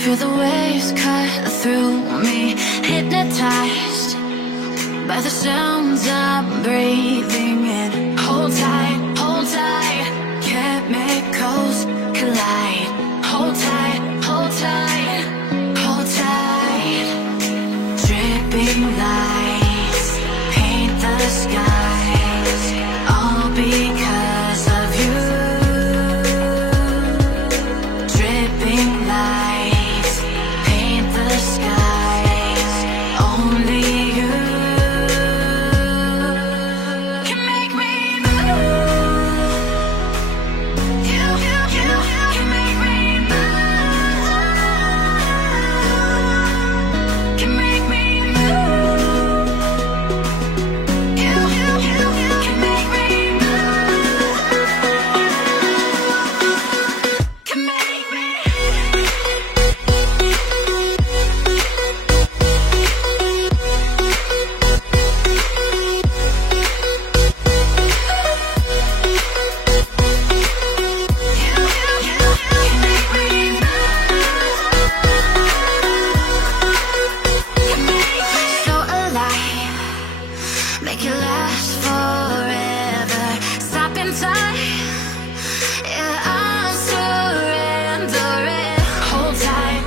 Feel the waves cut through me, hypnotized by the sounds I'm breathing in. Hold tight, chemicals collide. Hold tight, hold tight, hold tight. Dripping lights paint the skies, all because of you. Dripping lights paint the skies, only you can make me move. You can make me move. Can make me move. You can make me move. Can make me. So alive, make it last forever. Stop in time, yeah, I'm surrendering. Hold tight,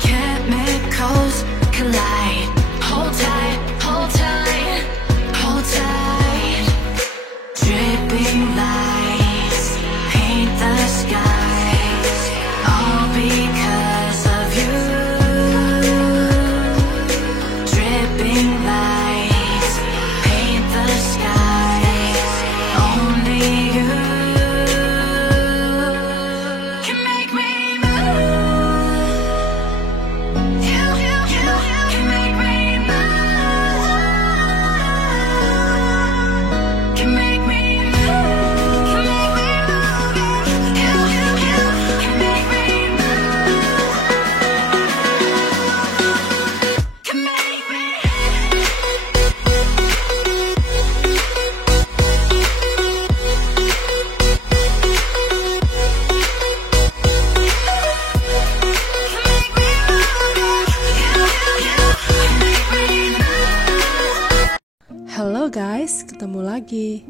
chemicals collide. Hold tight, hold tight, hold tight. Dripping lights paint the skies, all because of you. Dripping lights paint the skies, only you can make me move. You can make me move. Can make me move. Can make me move. You can make me move. Can make me. Halo guys, ketemu lagi.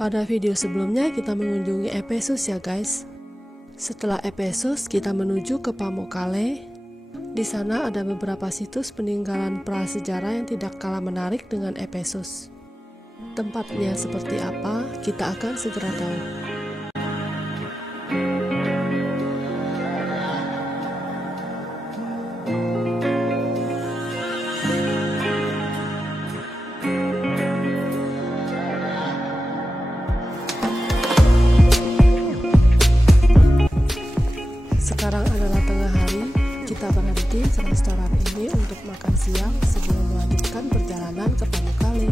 Pada video sebelumnya kita mengunjungi Efesus ya guys. Setelah Efesus kita menuju ke Pamukkale. Di sana ada beberapa situs peninggalan prasejarah yang tidak kalah menarik dengan Efesus. Tempatnya seperti apa, kita akan segera tahu. Sekarang adalah tengah hari, kita berhenti di restoran ini untuk makan siang sebelum melanjutkan perjalanan ke Pamukkale.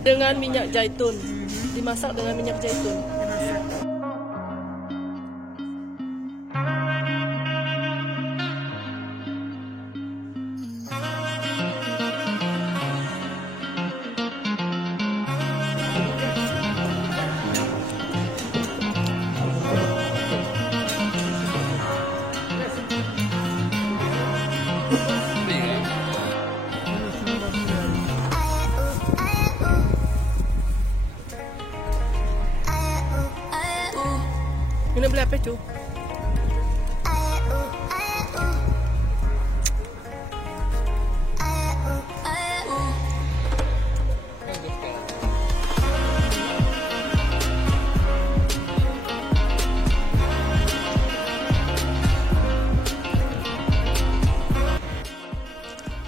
Dengan minyak zaitun, dimasak dengan minyak zaitun. Ini beli apa, cu?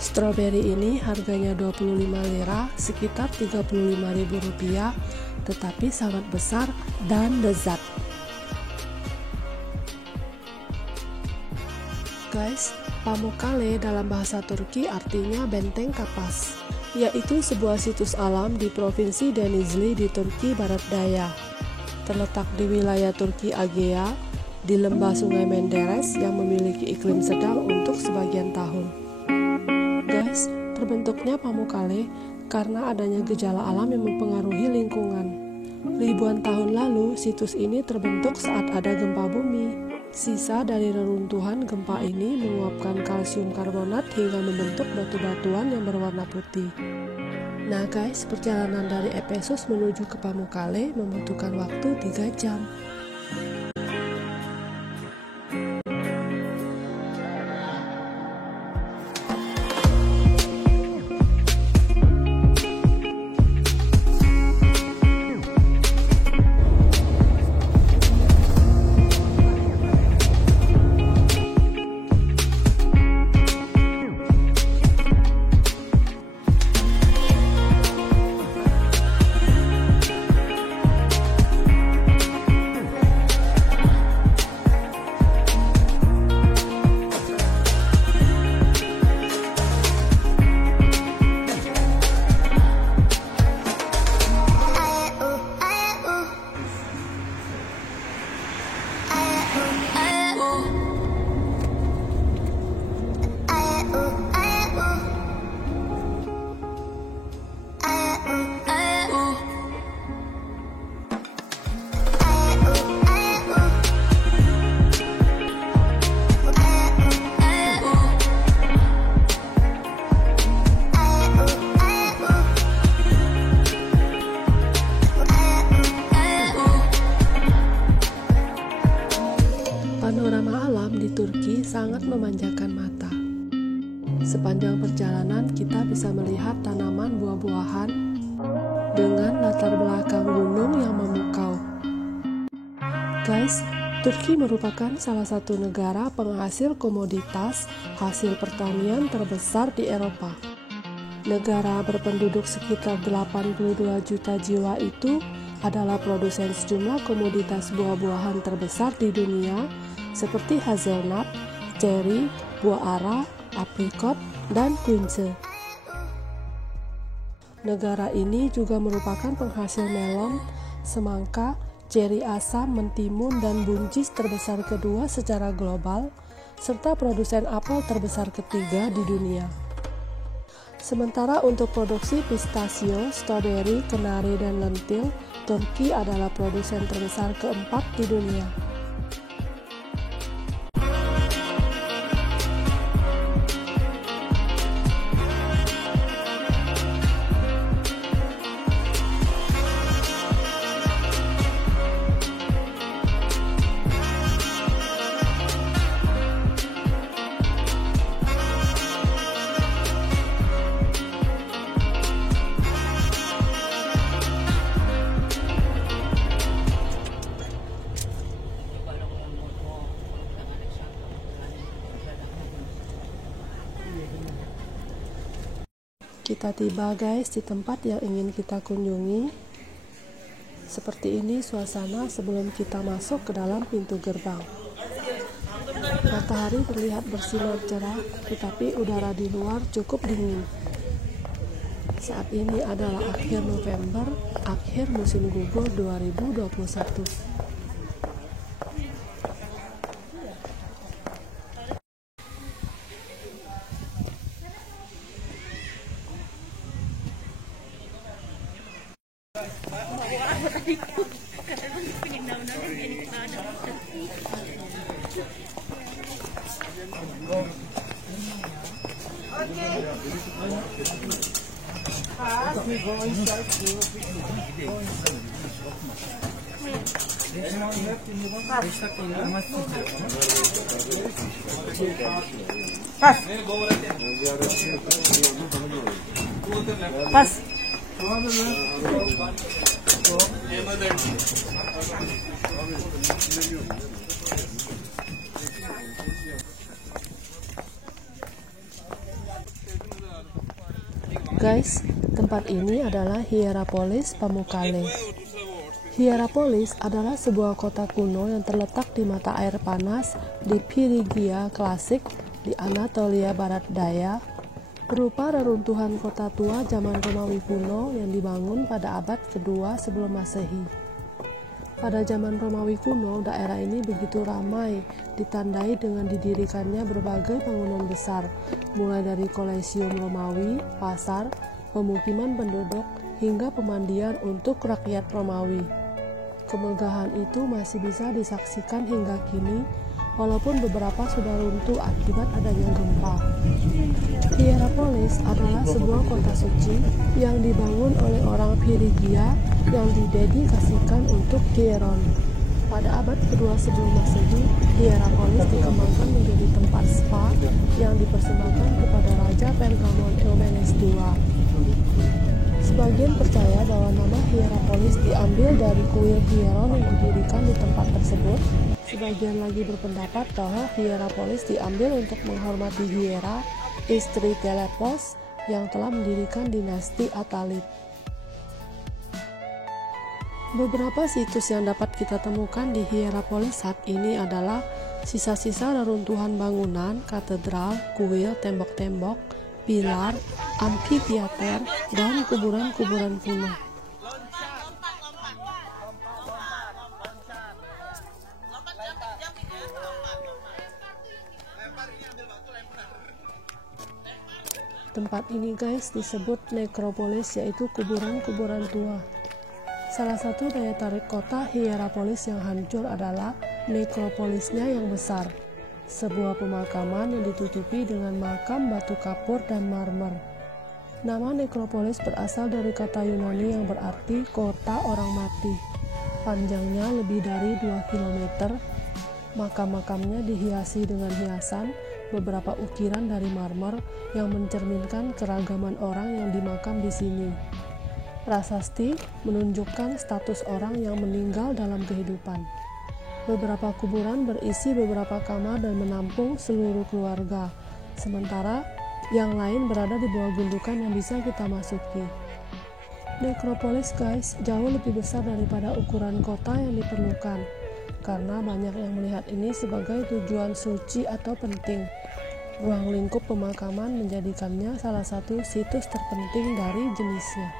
Strawberry ini harganya 25 lira, sekitar Rp35.000, tetapi sangat besar dan lezat. Guys, Pamukkale dalam bahasa Turki artinya benteng kapas, yaitu sebuah situs alam di Provinsi Denizli di Turki Barat Daya. Terletak di wilayah Turki Aegea, di lembah Sungai Menderes yang memiliki iklim sedang untuk sebagian tahun. Guys, terbentuknya Pamukkale karena adanya gejala alam yang mempengaruhi lingkungan. Ribuan tahun lalu, situs ini terbentuk saat ada gempa bumi. Sisa dari reruntuhan gempa ini menguapkan kalsium karbonat hingga membentuk batu-batuan yang berwarna putih. Nah guys, perjalanan dari Efesus menuju ke Pamukkale membutuhkan waktu 3 jam. Panorama alam di Turki sangat memanjakan mata. Sepanjang perjalanan kita bisa melihat tanaman buah-buahan dengan latar belakang gunung yang memukau. Guys, Turki merupakan salah satu negara penghasil komoditas hasil pertanian terbesar di Eropa. Negara berpenduduk sekitar 82 juta jiwa itu adalah produsen sejumlah komoditas buah-buahan terbesar di dunia seperti hazelnut, ceri, buah ara, aprikot, dan quince. Negara ini juga merupakan penghasil melon, semangka, ceri asam, mentimun, dan buncis terbesar kedua secara global, serta produsen apel terbesar ketiga di dunia. Sementara untuk produksi pistasio, stroberi, kenari, dan lentil, Turki adalah produsen terbesar keempat di dunia. Kita tiba guys di tempat yang ingin kita kunjungi. Seperti ini suasana sebelum kita masuk ke dalam pintu gerbang. Matahari terlihat bersinar cerah, tetapi udara di luar cukup dingin. Saat ini adalah akhir November, akhir musim gugur 2021. Pas. Guys, tempat ini adalah Hierapolis Pamukkale. Hierapolis adalah sebuah kota kuno yang terletak di mata air panas di Phrygia Klasik di Anatolia Barat Daya, berupa reruntuhan kota tua zaman Romawi kuno yang dibangun pada abad kedua sebelum Masehi. Pada zaman Romawi kuno, daerah ini begitu ramai, ditandai dengan didirikannya berbagai bangunan besar, mulai dari Kolosium Romawi, pasar, pemukiman penduduk, hingga pemandian untuk rakyat Romawi. Kemegahan itu masih bisa disaksikan hingga kini, walaupun beberapa sudah runtuh akibat adanya gempa. Hierapolis adalah sebuah kota suci yang dibangun oleh orang Phrygia yang didedikasikan untuk Hieron. Pada abad kedua sebelum Masehi, Hierapolis dikembangkan menjadi tempat spa yang dipersembahkan kepada Raja Pergamon Eumenes II. Sebagian percaya bahwa nama Hierapolis diambil dari kuil Hieron yang didirikan di tempat tersebut. Sebagian lagi berpendapat bahwa Hierapolis diambil untuk menghormati Hiera, istri Telepos, yang telah mendirikan dinasti Attalid. Beberapa situs yang dapat kita temukan di Hierapolis saat ini adalah sisa-sisa reruntuhan bangunan, katedral, kuil, tembok-tembok, pilar, amfiteater, dan kuburan-kuburan kuno. Tempat ini guys disebut nekropolis, yaitu kuburan-kuburan tua. Salah satu daya tarik kota Hierapolis yang hancur adalah nekropolisnya yang besar, sebuah pemakaman yang ditutupi dengan makam batu kapur dan marmer. Nama nekropolis berasal dari kata Yunani yang berarti kota orang mati. Panjangnya lebih dari 2 km. Makam-makamnya dihiasi dengan hiasan beberapa ukiran dari marmer yang mencerminkan keragaman orang yang dimakam di sini. Prasasti menunjukkan status orang yang meninggal dalam kehidupan. Beberapa kuburan berisi beberapa kamar dan menampung seluruh keluarga, sementara yang lain berada di bawah gundukan yang bisa kita masuki. Nekropolis guys jauh lebih besar daripada ukuran kota yang diperlukan, karena banyak yang melihat ini sebagai tujuan suci atau penting. Ruang lingkup pemakaman menjadikannya salah satu situs terpenting dari jenisnya.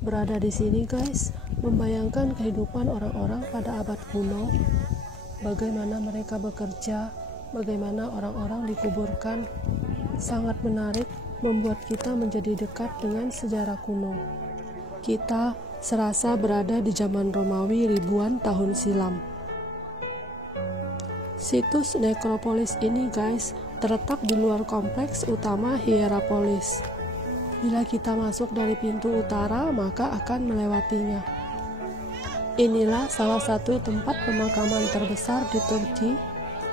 Berada di sini guys, membayangkan kehidupan orang-orang pada abad kuno, bagaimana mereka bekerja, bagaimana orang-orang dikuburkan, sangat menarik, membuat kita menjadi dekat dengan sejarah kuno. Kita serasa berada di zaman Romawi ribuan tahun silam. Situs nekropolis ini guys, terletak di luar kompleks utama Hierapolis. Bila kita masuk dari pintu utara, maka akan melewatinya. Inilah salah satu tempat pemakaman terbesar di Turki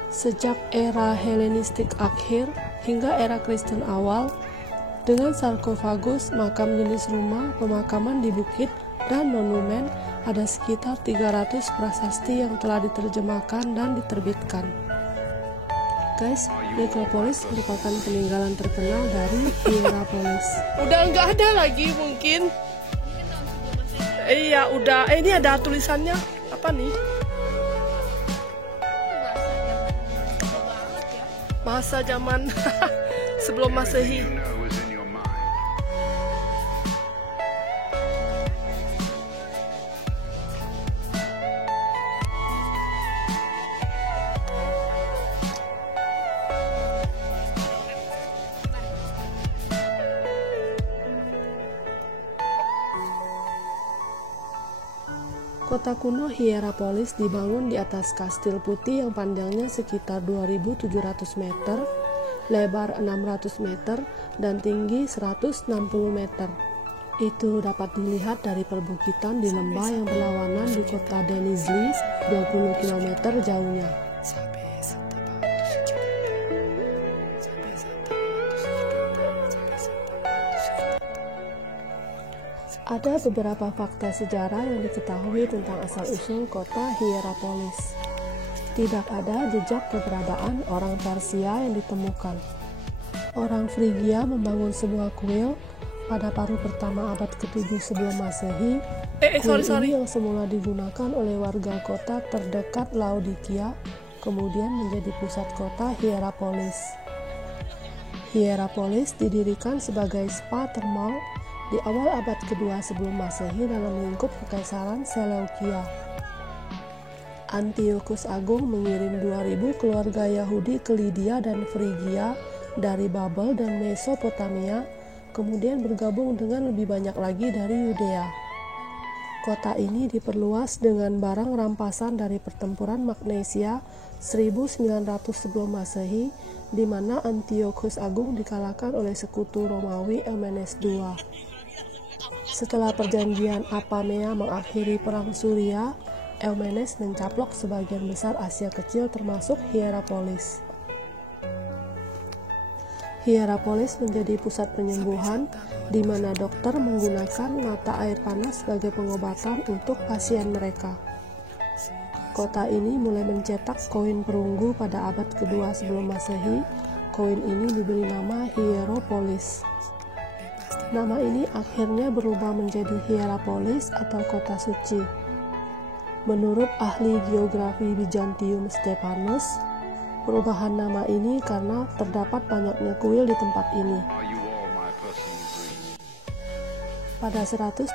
sejak era Helenistik akhir hingga era Kristen awal, dengan sarkofagus, makam jenis rumah, pemakaman di bukit, dan monumen. Ada sekitar 300 prasasti yang telah diterjemahkan dan diterbitkan. Guys, nekropolis merupakan peninggalan terkenal dari Hierapolis. Udah nggak ada lagi mungkin. Iya, udah. Ini ada tulisannya. Apa nih? Bahasa zaman sebelum Masehi. Kota kuno Hierapolis dibangun di atas kastil putih yang panjangnya sekitar 2.700 meter, lebar 600 meter, dan tinggi 160 meter. Itu dapat dilihat dari perbukitan di lembah yang berlawanan di kota Denizli, 20 km jauhnya. Ada beberapa fakta sejarah yang diketahui tentang asal-usul kota Hierapolis. Tidak ada jejak keberadaan orang Persia yang ditemukan. Orang Frigia membangun sebuah kuil pada paruh pertama abad ke-7 sebelum Masehi. Kuil ini yang semula digunakan oleh warga kota terdekat Laodikia, kemudian menjadi pusat kota Hierapolis. Hierapolis didirikan sebagai spa termal di awal abad kedua sebelum Masehi dalam lingkup Kekaisaran Seleukia. Antiochus Agung mengirim 2000 keluarga Yahudi ke Lydia dan Frigia dari Babel dan Mesopotamia, kemudian bergabung dengan lebih banyak lagi dari Yudea. Kota ini diperluas dengan barang rampasan dari pertempuran Magnesia 1900 sebelum Masehi, di mana Antiochus Agung dikalahkan oleh sekutu Romawi Eumenes II. Setelah perjanjian Apamea mengakhiri perang Suria, Eumenes mencaplok sebagian besar Asia Kecil termasuk Hierapolis. Hierapolis menjadi pusat penyembuhan di mana dokter menggunakan mata air panas sebagai pengobatan untuk pasien mereka. Kota ini mulai mencetak koin perunggu pada abad kedua sebelum Masehi. Koin ini diberi nama Hierapolis. Nama ini akhirnya berubah menjadi Hierapolis atau kota suci. Menurut ahli geografi Bizantium Stephanus, perubahan nama ini karena terdapat banyaknya kuil di tempat ini. Pada 133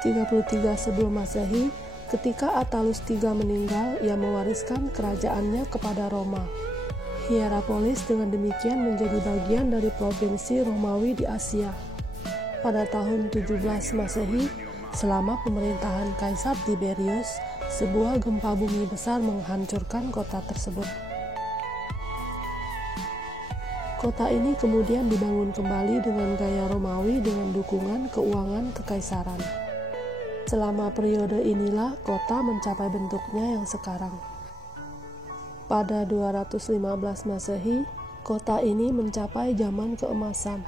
sebelum Masehi, ketika Attalus III meninggal, ia mewariskan kerajaannya kepada Roma. Hierapolis dengan demikian menjadi bagian dari provinsi Romawi di Asia. Pada tahun 17 Masehi, selama pemerintahan Kaisar Tiberius, sebuah gempa bumi besar menghancurkan kota tersebut. Kota ini kemudian dibangun kembali dengan gaya Romawi dengan dukungan keuangan kekaisaran. Selama periode inilah kota mencapai bentuknya yang sekarang. Pada 215 Masehi, kota ini mencapai zaman keemasan.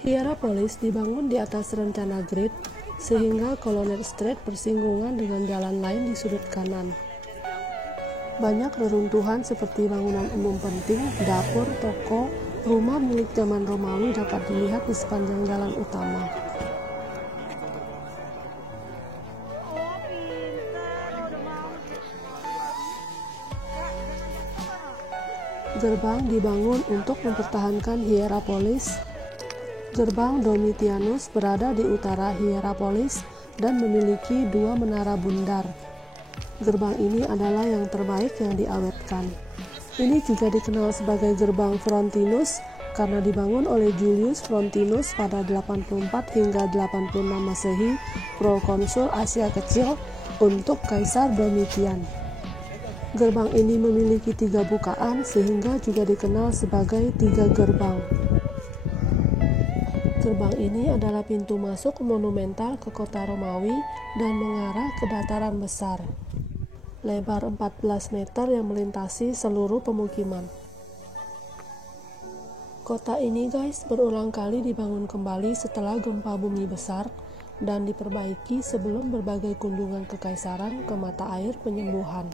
Hierapolis dibangun di atas rencana grid, sehingga Colonnade Street bersinggungan dengan jalan lain di sudut kanan. Banyak reruntuhan seperti bangunan umum penting, dapur, toko, rumah milik zaman Romawi dapat dilihat di sepanjang jalan utama. Gerbang dibangun untuk mempertahankan Hierapolis. Gerbang Domitianus berada di utara Hierapolis dan memiliki 2 menara bundar. Gerbang ini adalah yang terbaik yang diawetkan. Ini juga dikenal sebagai Gerbang Frontinus karena dibangun oleh Julius Frontinus pada 84 hingga 86 Masehi, prokonsul Asia Kecil untuk Kaisar Domitian. Gerbang ini memiliki 3 bukaan sehingga juga dikenal sebagai 3 gerbang. Gerbang ini adalah pintu masuk monumental ke kota Romawi dan mengarah ke dataran besar. Lebar 14 meter yang melintasi seluruh pemukiman. Kota ini guys berulang kali dibangun kembali setelah gempa bumi besar dan diperbaiki sebelum berbagai kunjungan kekaisaran ke mata air penyembuhan.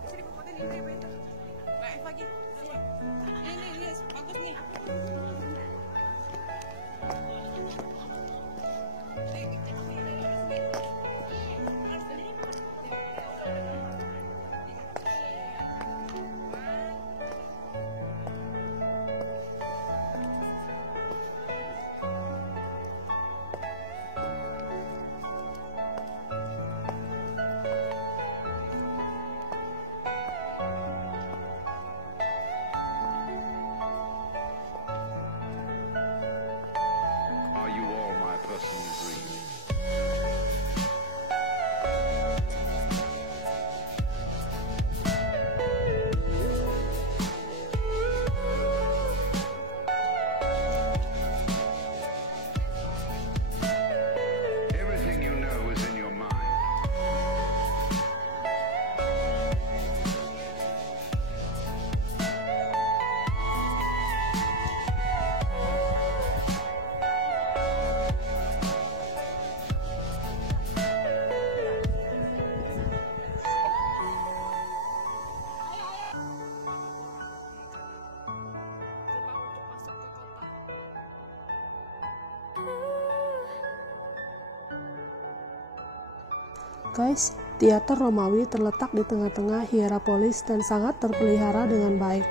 Guys, teater Romawi terletak di tengah-tengah Hierapolis dan sangat terpelihara dengan baik.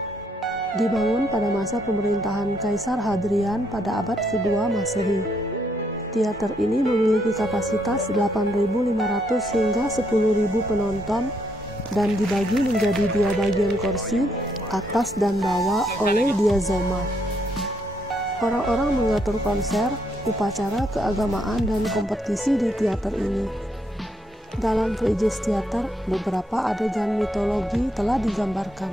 Dibangun pada masa pemerintahan Kaisar Hadrian pada abad kedua Masehi. Teater ini memiliki kapasitas 8.500 hingga 10.000 penonton dan dibagi menjadi dua bagian kursi, atas dan bawah oleh diazoma. Orang-orang mengatur konser, upacara keagamaan dan kompetisi di teater ini. Dalam Vrijs Theater, beberapa adegan mitologi telah digambarkan.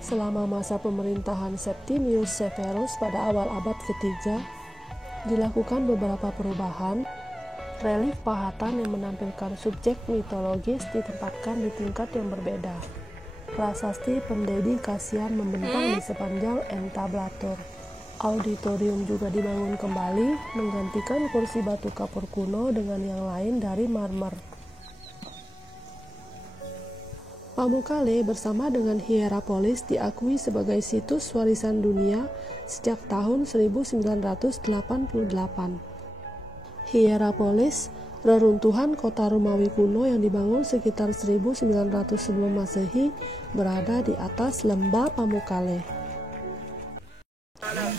Selama masa pemerintahan Septimius Severus pada awal abad ketiga, dilakukan beberapa perubahan. Relik pahatan yang menampilkan subjek mitologis ditempatkan di tingkat yang berbeda. Prasasti pendedikasian membentang di sepanjang entablatur. Auditorium juga dibangun kembali, menggantikan kursi batu kapur kuno dengan yang lain dari marmer. Pamukkale bersama dengan Hierapolis diakui sebagai situs warisan dunia sejak tahun 1988. Hierapolis, reruntuhan kota Romawi kuno yang dibangun sekitar 1900 sebelum Masehi, berada di atas lembah Pamukkale.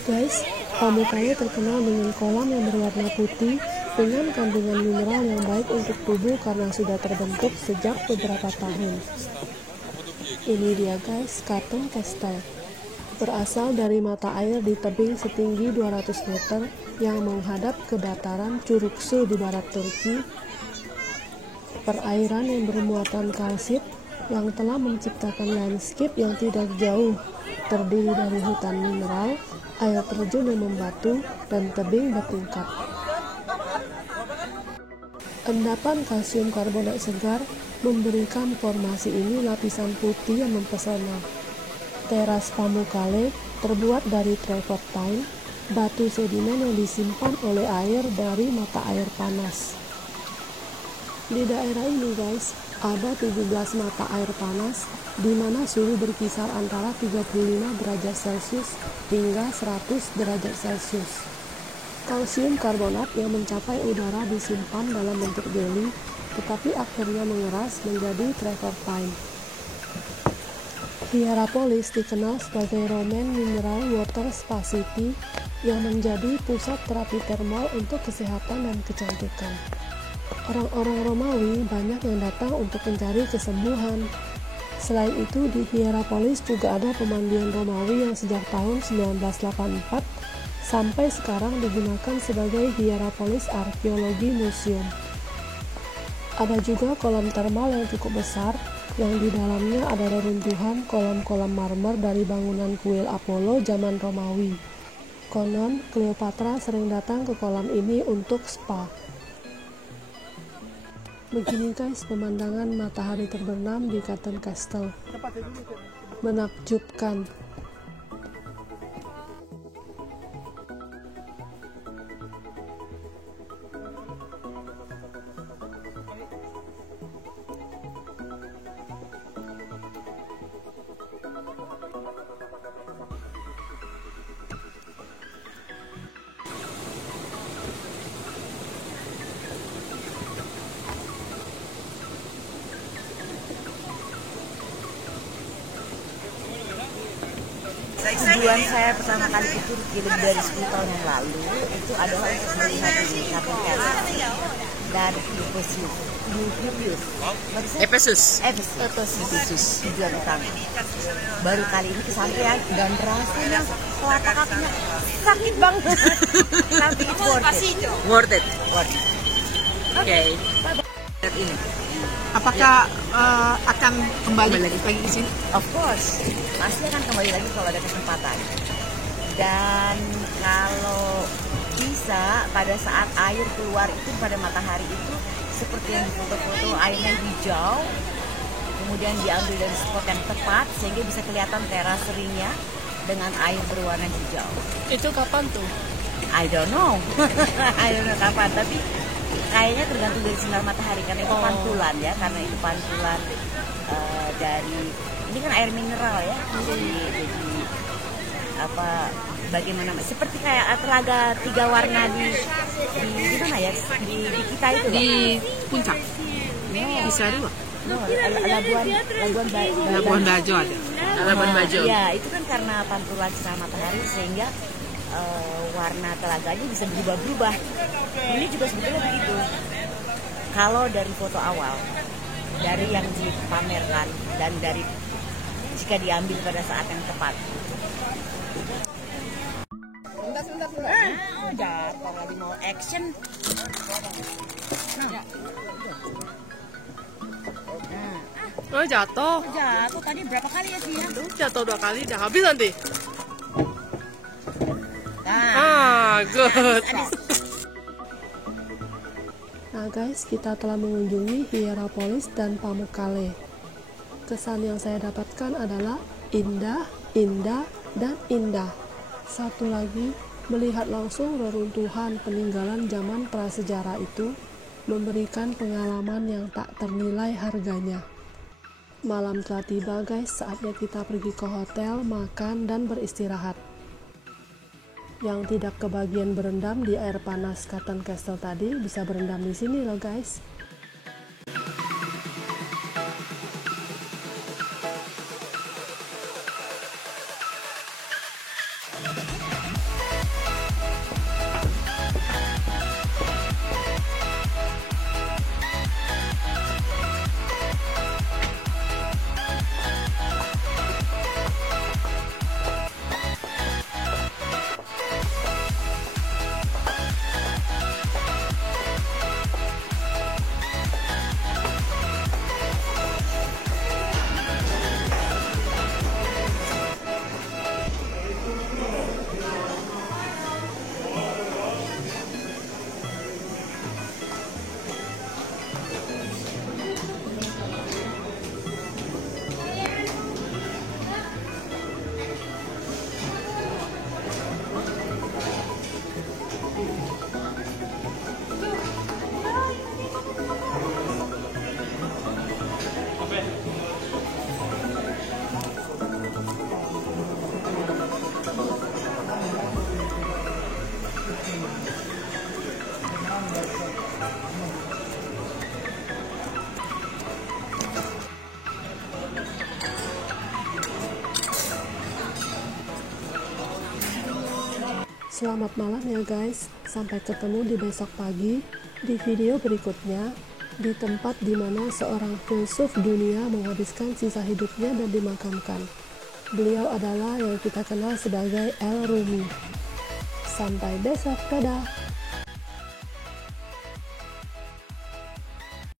Guys, Pamukkale terkenal dengan kolam yang berwarna putih dengan kandungan mineral yang baik untuk tubuh karena sudah terbentuk sejak beberapa tahun. Ini dia guys, Katon Castle. Berasal dari mata air di tebing setinggi 200 meter yang menghadap ke dataran Curugsu di barat Turki. Perairan yang bermuatan kalsit yang telah menciptakan landscape yang tidak jauh, terdiri dari hutan mineral, air terjun yang membatu, dan tebing bertingkat. Endapan kalsium karbonat segar memberikan formasi ini lapisan putih yang mempesona. Teras Pamukkale terbuat dari travertine, batu sedimen yang disimpan oleh air dari mata air panas. Di daerah ini guys, ada 17 mata air panas di mana suhu berkisar antara 35 derajat Celcius hingga 100 derajat Celcius. Kalsium karbonat yang mencapai udara disimpan dalam bentuk jelly, tetapi akhirnya mengeras menjadi travertine. Hierapolis dikenal sebagai Roman Mineral Water Spa City yang menjadi pusat terapi termal untuk kesehatan dan kecantikan. Orang-orang Romawi banyak yang datang untuk mencari kesembuhan. Selain itu, di Hierapolis juga ada pemandian Romawi yang sejak tahun 1984 sampai sekarang digunakan sebagai Hierapolis Archaeology Museum. Ada juga kolam termal yang cukup besar, yang di dalamnya ada reruntuhan kolam-kolam marmer dari bangunan kuil Apollo zaman Romawi. Konon, Cleopatra sering datang ke kolam ini untuk spa. Begini guys pemandangan matahari terbenam di Katon Castle. Menakjubkan. Tujuan saya pertama kali ke Turki lebih dari 10 tahun yang lalu itu adalah untuk melihat ini Katon Castle dan Ephesus. Tujuan utama. Baru kali ini kesampaian dan rasanya telapak kakinya sakit banget. Tapi it's worth it. Oke. Ini. Apakah akan kembali lagi ke sini? Of course, pasti akan kembali lagi kalau ada kesempatan. Dan kalau bisa pada saat air keluar itu pada matahari itu seperti yang di foto-foto airnya hijau, kemudian diambil dari spot yang tepat sehingga bisa kelihatan teraserinya dengan air berwarna hijau. Itu kapan tuh? I don't know kapan, tapi kayaknya tergantung dari sinar matahari karena itu pantulan ya, karena itu pantulan dari ini kan air mineral ya, jadi bagaimana seperti kayak telaga 3 warna di mana ya di kita itu Di puncak. Di Sarua. Labuan Bajo ada. Labuan Bajo. Ya, itu kan karena pantulan sinar matahari sehingga warna telaganya bisa berubah-berubah. Ini juga sebetulnya begitu. Kalau dari foto awal, dari yang dipamerkan dan dari jika diambil pada saat yang tepat. Oh, jatuh lagi mau action. Oh jatuh. Jatuh tadi berapa kali ya sih ya? Jatuh 2 kali, udah habis nanti. Good. Nah guys, kita telah mengunjungi Hierapolis dan Pamukkale. Kesan yang saya dapatkan adalah indah, indah, dan indah. Satu lagi, melihat langsung reruntuhan peninggalan zaman prasejarah itu memberikan pengalaman yang tak ternilai harganya. Malam telah tiba guys, saatnya kita pergi ke hotel, makan, dan beristirahat. Yang tidak kebagian berendam di air panas Cotton Castle tadi bisa berendam di sini loh guys. Selamat malam ya guys, sampai ketemu di besok pagi di video berikutnya di tempat dimana seorang filsuf dunia menghabiskan sisa hidupnya dan dimakamkan. Beliau adalah yang kita kenal sebagai Al-Rumi. Sampai besok, dadah!